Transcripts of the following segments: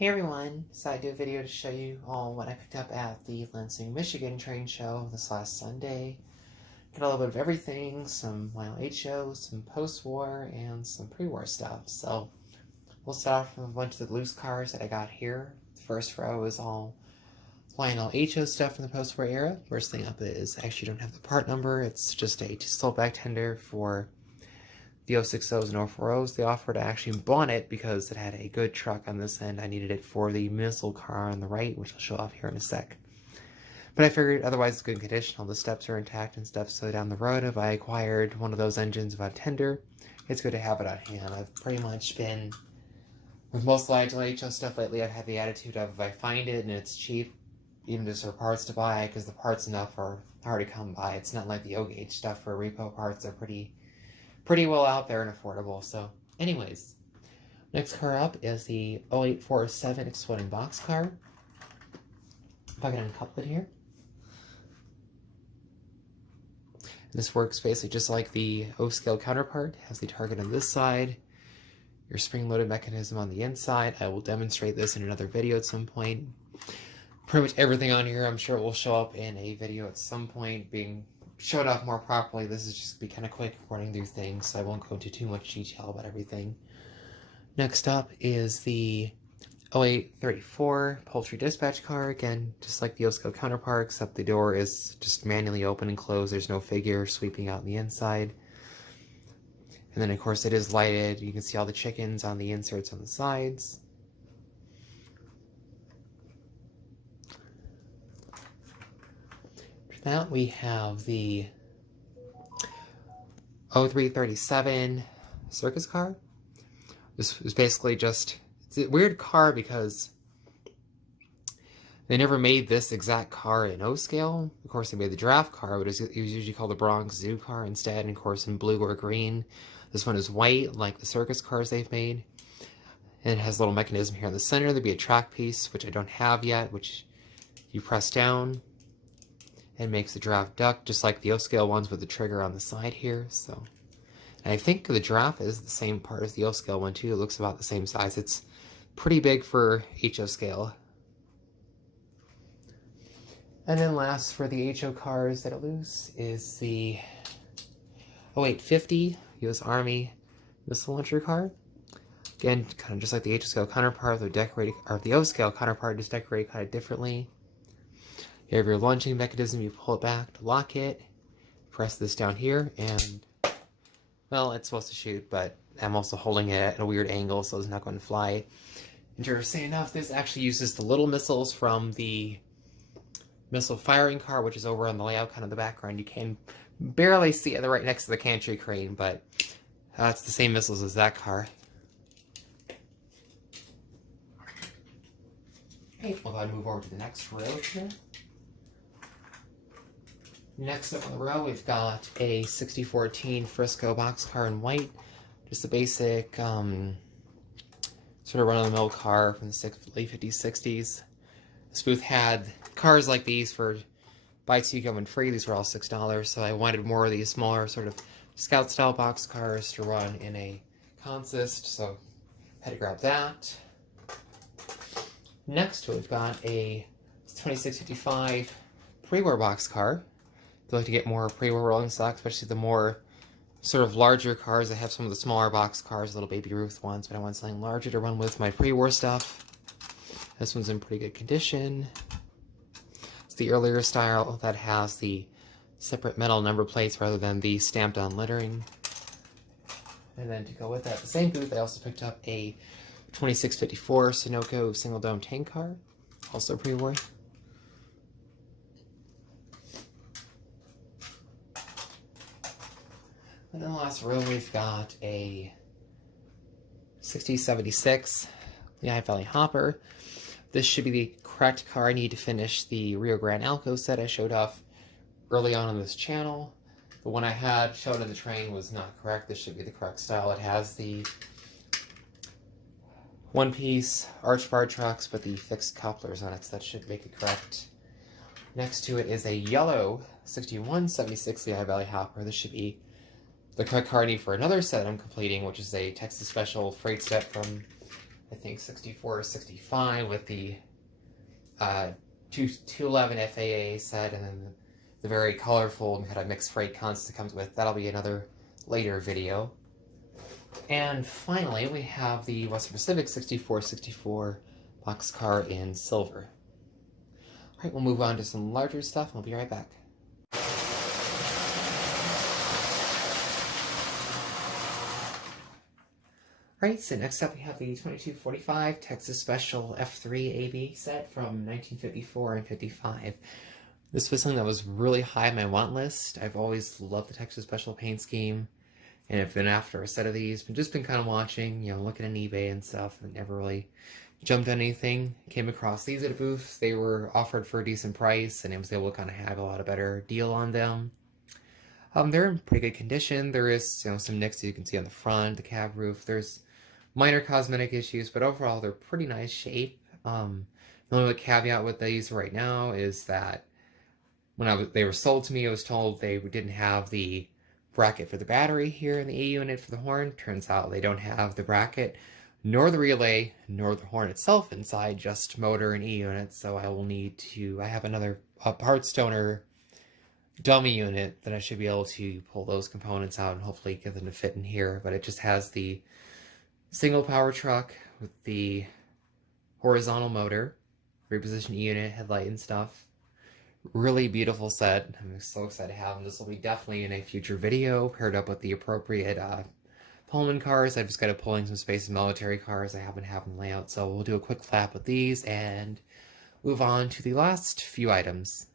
Hey everyone, so I do a video to show you all what I picked up at the Lansing, Michigan train show this last Sunday. Got a little bit of everything, some Lionel shows, some post-war, and some pre-war stuff. So we'll start off with a bunch of the loose cars that I got here. The first row is all Lionel HO stuff from the post-war era. First thing up is, I actually don't have the part number, it's just a still back tender for the 060s and 040s. They offered. I actually bought it because it had a good truck on this end. I needed it for the missile car on the right, which I'll show off here in a sec. But I figured otherwise it's good condition. All the steps are intact and stuff. So down the road, if I acquired one of those engines without tender, it's good to have it on hand. I've pretty much been, with most Lionel HO stuff lately, I've had the attitude of if I find it and it's cheap, even just for parts to buy, because the parts enough are hard to come by. It's not like the O-gauge stuff for repo parts are pretty well out there and affordable. So anyways, next car up is the 0847 exploding box car. If I can uncouple it here. This works basically just like the O-scale counterpart. It has the target on this side, your spring-loaded mechanism on the inside. I will demonstrate this in another video at some point. Pretty much everything on here I'm sure will show up in a video at some point being showed off more properly. This is just be kind of quick running through things, so I won't go into too much detail about everything. Next up is the 0834 poultry dispatch car. Again, just like the O-scale counterpart, except the door is just manually open and closed. There's no figure sweeping out on the inside. And then of course it is lighted. You can see all the chickens on the inserts on the sides. Now we have the 0337 circus car. This was basically just, it's a weird car because they never made this exact car in O-scale. Of course they made the draft car, but it was usually called the Bronx Zoo car instead, and of course in blue or green. This one is white, like the circus cars they've made. And it has a little mechanism here in the center. There'd be a track piece, which I don't have yet, which you press down. And makes the draft duck, just like the O-scale ones with the trigger on the side here. So, and I think the draft is the same part as the O-scale one too. It looks about the same size. It's pretty big for HO scale. And then last for the HO cars that are loose is the 0850 U.S. Army missile launcher car. Again, kind of just like the HO scale counterpart, they're decorated, or the O-scale counterpart is decorated kind of differently. You have your launching mechanism, you pull it back to lock it, press this down here, and, well, it's supposed to shoot, but I'm also holding it at a weird angle, so it's not going to fly. Interesting enough, this actually uses the little missiles from the missile firing car, which is over on the layout, kind of the background. You can barely see it right next to the gantry crane, but it's the same missiles as that car. Okay, we'll go ahead and move over to the next row here. Next up on the row, we've got a 6014 Frisco boxcar in white. Just a basic, sort of run-of-the-mill car from the late 50s, 60s. This booth had cars like these for buy two, come in free. These were all $6, so I wanted more of these smaller sort of scout-style boxcars to run in a consist, so I had to grab that. Next, we've got a 2655 pre-war boxcar. I'd like to get more pre-war rolling stock, especially the more sort of larger cars. I have some of the smaller box cars, little Baby Ruth ones, but I want something larger to run with my pre-war stuff. This one's in pretty good condition. It's the earlier style that has the separate metal number plates rather than the stamped on lettering. And then to go with that, the same booth, I also picked up a 2654 Sunoco single dome tank car, also pre-war. And then the last row, we've got a 6076 Lehigh Valley Hopper. This should be the correct car I need to finish the Rio Grande Alco set I showed off early on this channel. The one I had shown in the train was not correct. This should be the correct style. It has the one-piece arch bar trucks with the fixed couplers on it, so that should make it correct. Next to it is a yellow 6176 Lehigh Valley Hopper. This should be the correct car I need for another set I'm completing, which is a Texas Special freight set from I think 64 or 65 with the 211 FAA set, and then the very colorful and kind of mixed freight consist it comes with. That'll be another later video. And finally, we have the Western Pacific 6464 boxcar in silver. Alright, we'll move on to some larger stuff, and we'll be right back. Alright, so next up we have the 2245 Texas Special F3 AB set from 1954 and 55. This was something that was really high on my want list. I've always loved the Texas Special paint scheme, and I've been after a set of these, but just been kind of watching, looking on eBay and stuff, and never really jumped on anything. Came across these at a booth. They were offered for a decent price, and I was able to kind of have a lot of better deal on them. They're in pretty good condition. There is some nicks you can see on the front, the cab roof. There's minor cosmetic issues, but overall they're pretty nice shape. The only caveat with these right now is that when they were sold to me, I was told they didn't have the bracket for the battery here in the E unit for the horn. Turns out they don't have the bracket, nor the relay, nor the horn itself inside, just motor and E unit. So I will need to, I have another parts donor dummy unit that I should be able to pull those components out and hopefully get them to fit in here. But it just has the single power truck with the horizontal motor, reposition E unit, headlight and stuff. Really beautiful set. I'm so excited to have them. This will be definitely in a future video, paired up with the appropriate Pullman cars. I've just got to pull in some space in military cars. I happen to have them layout, so we'll do a quick lap with these and move on to the last few items.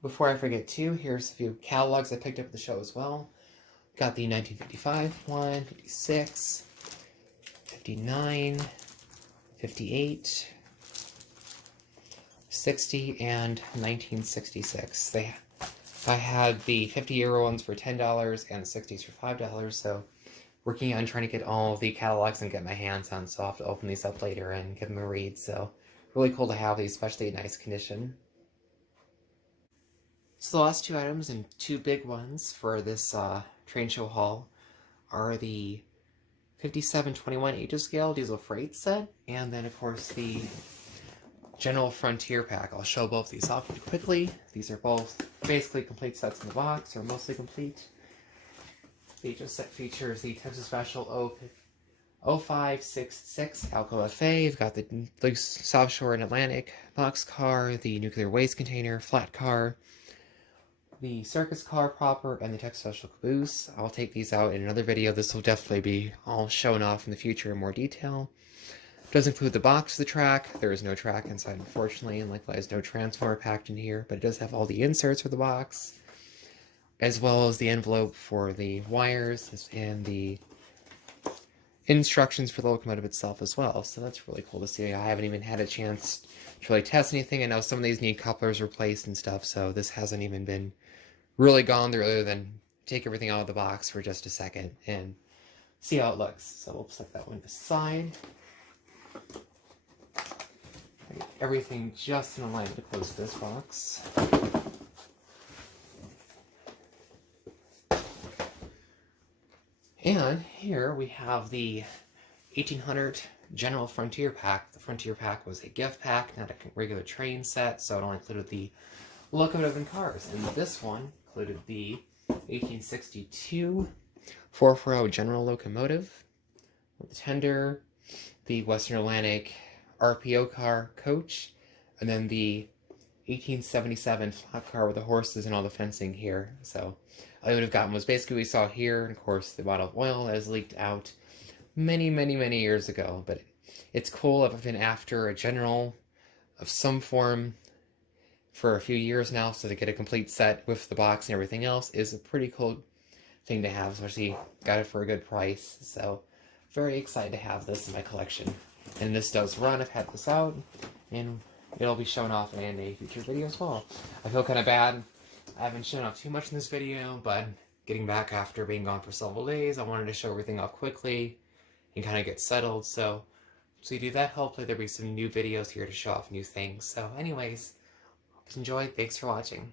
Before I forget too, here's a few catalogs I picked up at the show as well. Got the 1955 one, 56, 59, 58, 60, and 1966. I had the 50-euro ones for $10 and the 60s for $5, so working on trying to get all the catalogs and get my hands on, so I'll have to open these up later and give them a read. So really cool to have these, especially in nice condition. So the last two items, and two big ones for this train show haul, are the 5721 Aegis Scale Diesel Freight set, and then of course the General Frontier Pack. I'll show both these off pretty quickly. These are both basically complete sets in the box, or mostly complete. The Aegis set features the Texas Special 0566 Alco FA. You've got the South Shore and Atlantic boxcar, the nuclear waste container, flat car, the circus car proper, and the Texas Special caboose. I'll take these out in another video. This will definitely be all shown off in the future in more detail. It does include the box of the track. There is no track inside, unfortunately, and likewise no transformer packed in here, but it does have all the inserts for the box, as well as the envelope for the wires and the instructions for the locomotive itself as well. So that's really cool to see. I haven't even had a chance to really test anything. I know some of these need couplers replaced and stuff, so this hasn't even been really gone through other than take everything out of the box for just a second and see how it looks. So we'll set that one aside. Everything just in alignment to close this box. And here we have the 1800 General Frontier Pack. The Frontier Pack was a gift pack, not a regular train set, so it only included the locomotive and cars. And this one included the 1862 440 General Locomotive, the tender, the Western Atlantic RPO car coach, and then the 1877 flat car with the horses and all the fencing here. So all I would have gotten was basically what we saw here, and of course the bottle of oil that was leaked out many, many, many years ago. But it's cool. I've been after a general of some form for a few years now, so to get a complete set with the box and everything else is a pretty cool thing to have, especially got it for a good price. So very excited to have this in my collection. And this does run. I've had this out, and it'll be shown off in a future video as well. I feel kind of bad. I haven't shown off too much in this video, but getting back after being gone for several days, I wanted to show everything off quickly and kind of get settled. So So you do that, hopefully there'll be some new videos here to show off new things. So anyways, hope you enjoyed. Thanks for watching.